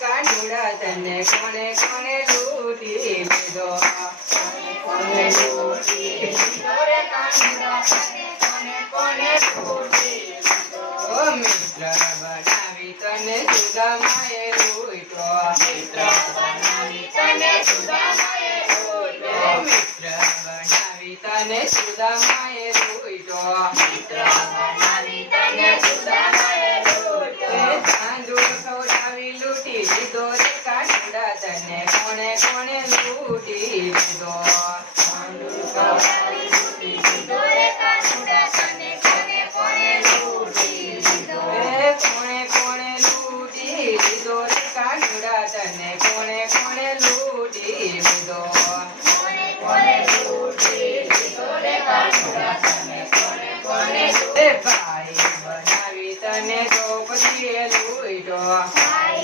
કાનુડા તને કોણે કોણે લૂંટી લીધો? એ કોણે કોણે લૂંટી લીધો? રે કાનુડા તને કોણે કોણે લૂંટી ઓ મિત્ર બનાવી તને સુદામાએ લૂંટ્યો મિત્ર બનાવી તને સુદામાએ ભાઈ બનાવી તને દ્રૌપદીએ લૂંટ્યો ઓ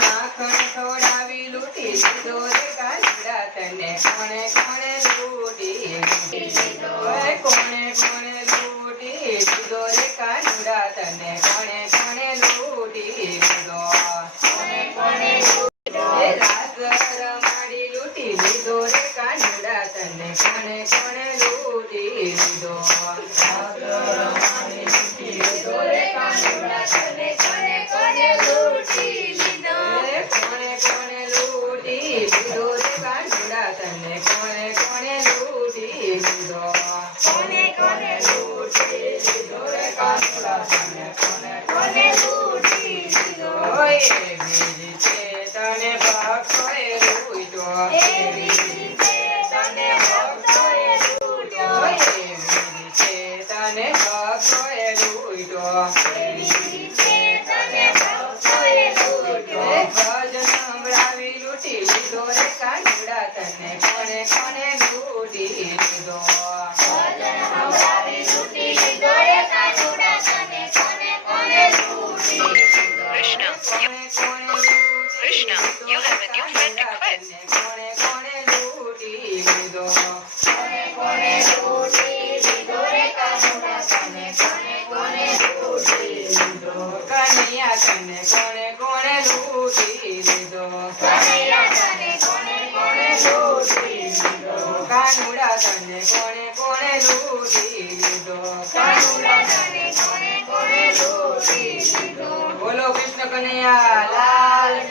માખણ ખવડાવી લૂંટી લીધો રે કાનુડા તને કોણે કોણે લૂંટી કોણે કોણે ભજન સંભળાવી લૂંટી લીધો રે કાનુડા તને કોણે કોણે Krishna, you, કોણે કોણે લૂંટી Krishna, you have a new friend request. કોણે કોણે લૂંટી લીધો કનૈયા લૂંટી લીધો બોલો કૃષ્ણ કનૈયા લાલ